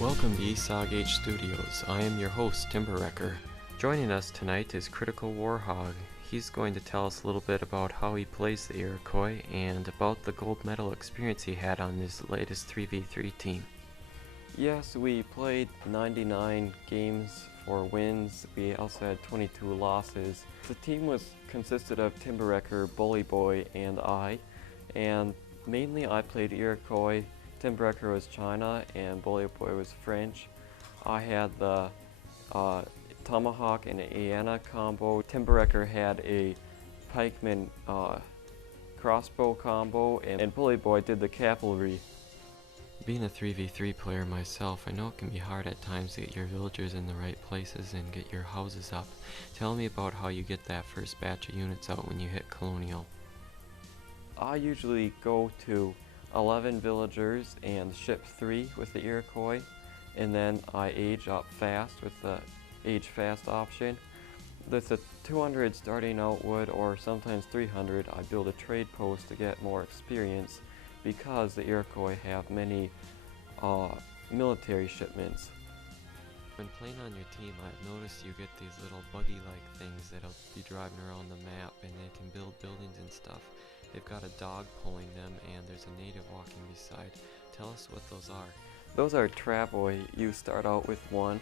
Welcome to ESOG H Studios. I am your host, Timberwrecker. Joining us tonight is Critical Warhog. He's going to tell us a little bit about how he plays the Iroquois and about the gold medal experience he had on his latest 3v3 team. Yes, we played 99 games for wins. We also had 22 losses. The team consisted of Timberwrecker, Bully Boy, and I. And mainly I played Iroquois. Timberwrecker was China and Bully Boy was French. I had the Tomahawk and Ayana combo. Timberwrecker had a pikeman crossbow combo, and Bully Boy did the cavalry. Being a 3v3 player myself, I know it can be hard at times to get your villagers in the right places and get your houses up. Tell me about how you get that first batch of units out when you hit Colonial. I usually go to 11 villagers and ship 3 with the Iroquois, and then I age up fast with the age fast option. With the 200 starting out wood, or sometimes 300, I build a trade post to get more experience because the Iroquois have many military shipments. When playing on your team, I've noticed you get these little buggy-like things that'll be driving around the map, and they can build buildings and stuff. They've got a dog pulling them, and there's a native walking beside. Tell us what those are. Those are travois. You start out with one,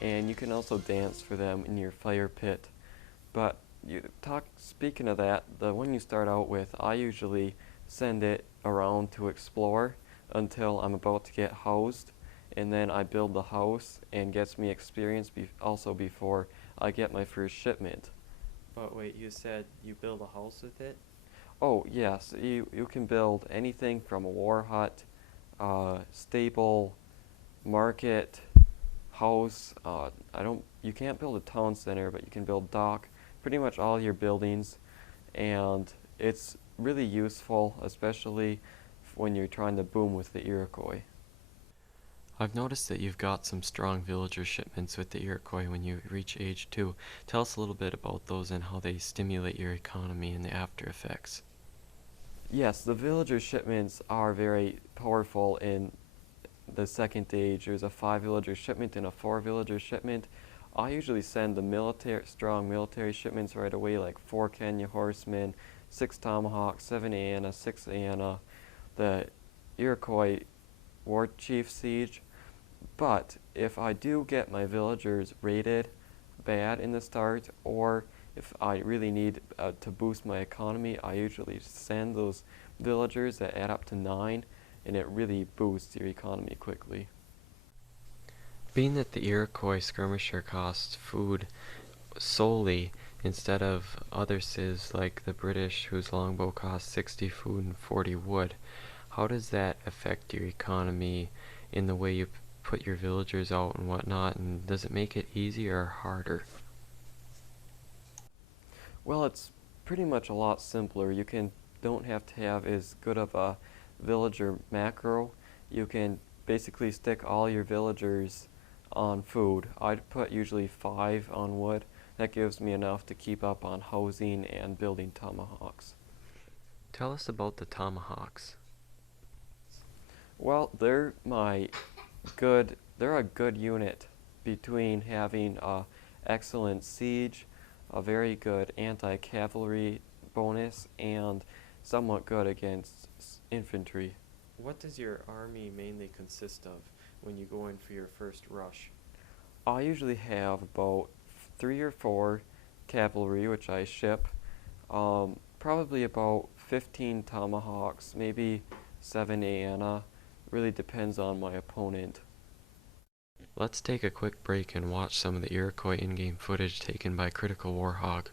and you can also dance for them in your fire pit. But speaking of that, the one you start out with, I usually send it around to explore until I'm about to get housed, and then I build the house and gets me experience also before I get my first shipment. But wait, you said you build a house with it? Oh yes, you can build anything from a war hut, stable, market, house. You can't build a town center, but you can build dock, pretty much all your buildings, and it's really useful, especially when you're trying to boom with the Iroquois. I've noticed that you've got some strong villager shipments with the Iroquois when you reach age 2. Tell us a little bit about those and how they stimulate your economy and the after effects. Yes, the villager shipments are very powerful in the second age. There's a 5 villager shipment and a 4 villager shipment. I usually send the strong military shipments right away, like 4 Kenya horsemen, 6 Tomahawk, 7 Ayana, 6 Ayana, the Iroquois Warchief siege. But if I do get my villagers rated bad in the start, or if I really need to boost my economy, I usually send those villagers that add up to 9, and it really boosts your economy quickly. Being that the Iroquois skirmisher costs food solely instead of other civs like the British, whose longbow costs 60 food and 40 wood, how does that affect your economy in the way you put your villagers out and whatnot, and does it make it easier or harder? Well, it's pretty much a lot simpler. You don't have to have as good of a villager macro. You can basically stick all your villagers on food. I'd put usually 5 on wood. That gives me enough to keep up on housing and building tomahawks. Tell us about the tomahawks. Well, they're a good unit between having excellent siege, a very good anti-cavalry bonus, and somewhat good against infantry. What does your army mainly consist of when you go in for your first rush? I usually have about 3 or 4 cavalry, which I ship, probably about 15 Tomahawks, maybe 7 Ayana. Really depends on my opponent. Let's take a quick break and watch some of the Iroquois in-game footage taken by Critical Warhog.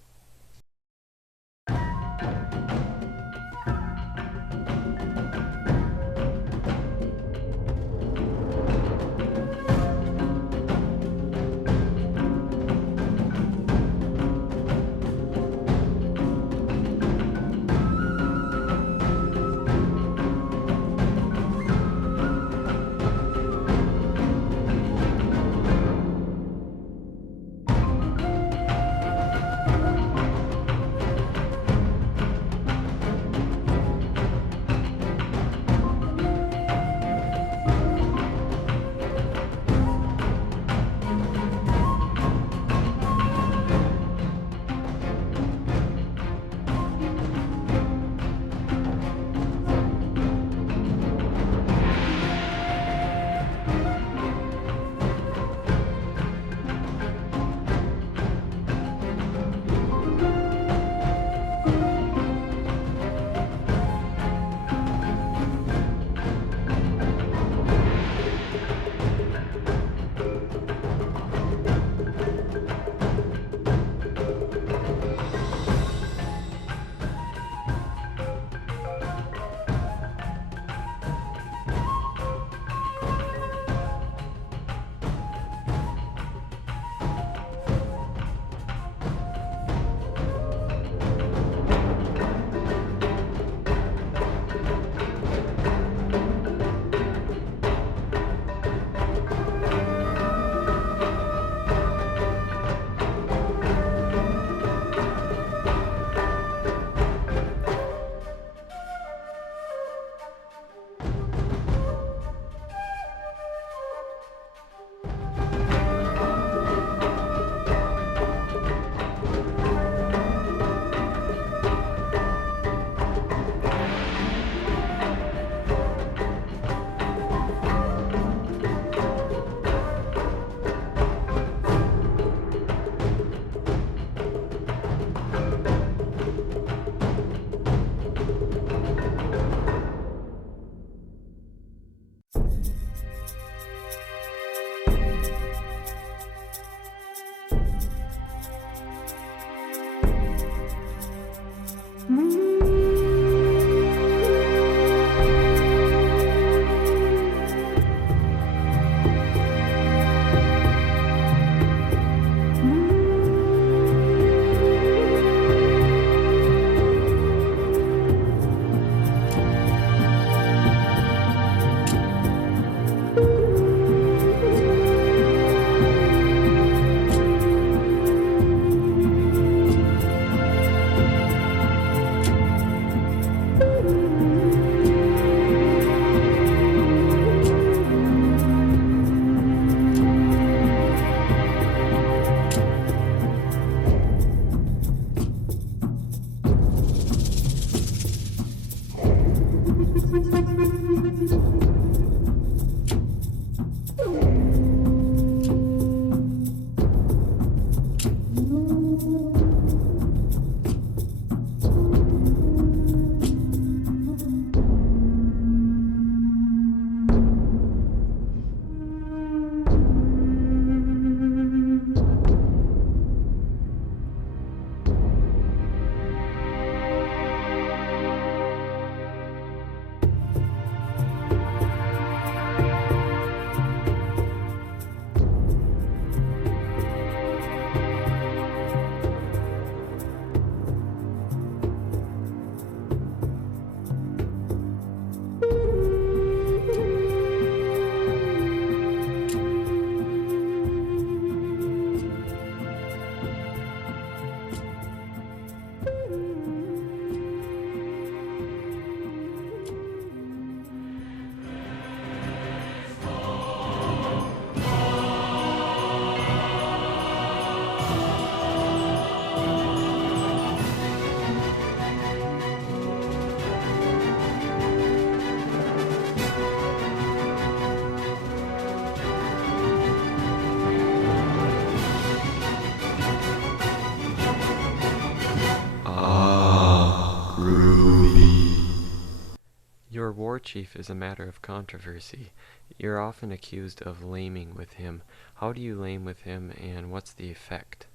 Warchief is a matter of controversy. You're often accused of laming with him. How do you lame with him, and what's the effect?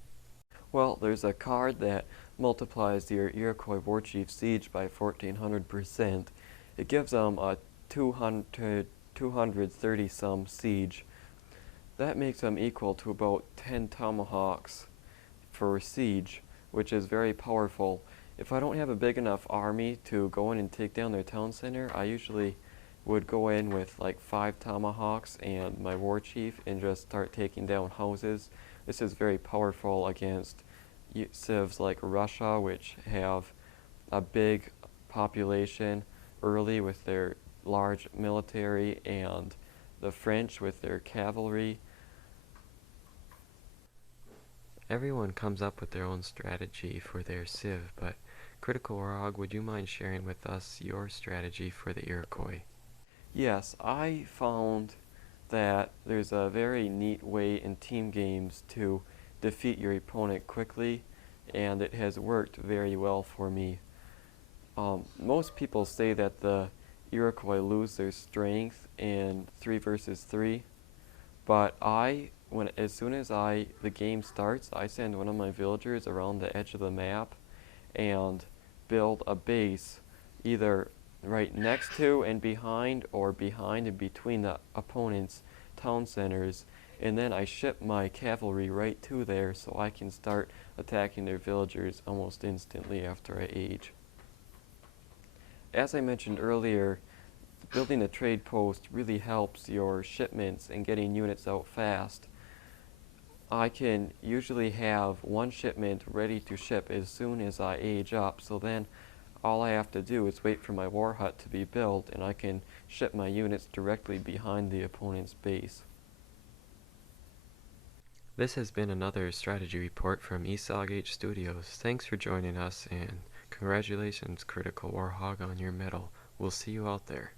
Well, there's a card that multiplies your Iroquois Warchief siege by 1400%. It gives them a 230 some siege. That makes them equal to about 10 Tomahawks for siege, which is very powerful. If I don't have a big enough army to go in and take down their town center, I usually would go in with like 5 Tomahawks and my Warchief and just start taking down houses. This is very powerful against civs like Russia, which have a big population early with their large military, and the French with their cavalry. Everyone comes up with their own strategy for their civ, but Critical Warhog, would you mind sharing with us your strategy for the Iroquois? Yes, I found that there's a very neat way in team games to defeat your opponent quickly, and it has worked very well for me. Most people say that the Iroquois lose their strength in 3 versus 3, but as soon as the game starts, I send one of my villagers around the edge of the map and build a base either right next to and behind, or behind and between the opponent's town centers, and then I ship my cavalry right to there so I can start attacking their villagers almost instantly after I age. As I mentioned earlier, building a trade post really helps your shipments and getting units out fast. I can usually have one shipment ready to ship as soon as I age up, so then all I have to do is wait for my war hut to be built and I can ship my units directly behind the opponent's base. This has been another strategy report from ESOG Studios. Thanks for joining us, and congratulations, Critical Warhog, on your medal. We'll see you out there.